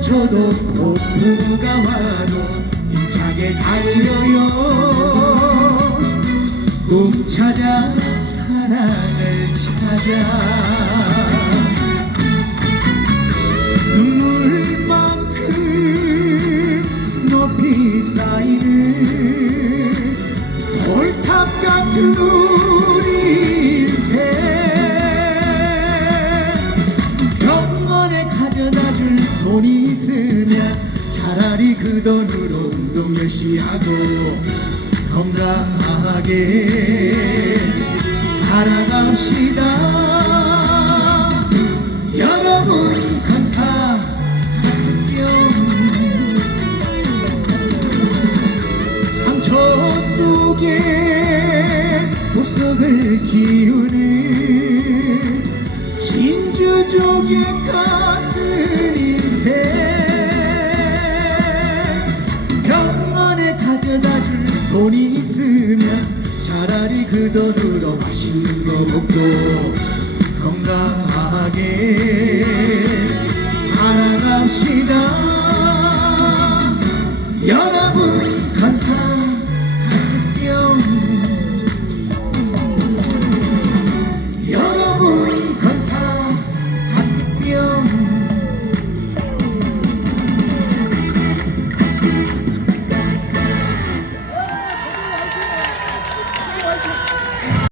쳐도 폭풍우가 와도 힘차게 달려요. 꿈 찾아 사랑을 찾아. 눈물만큼 높이 쌓이는 돌탑 같은 차라리 그 돈으로 운동 열심히 하고 건강하게 살아갑시다. 여러분 감사. 뿅 상처 속에 보석을 키우는 진주조개 같은 그도들어 맛있는 거 먹고 건강하게 살아갑시다. 여러분.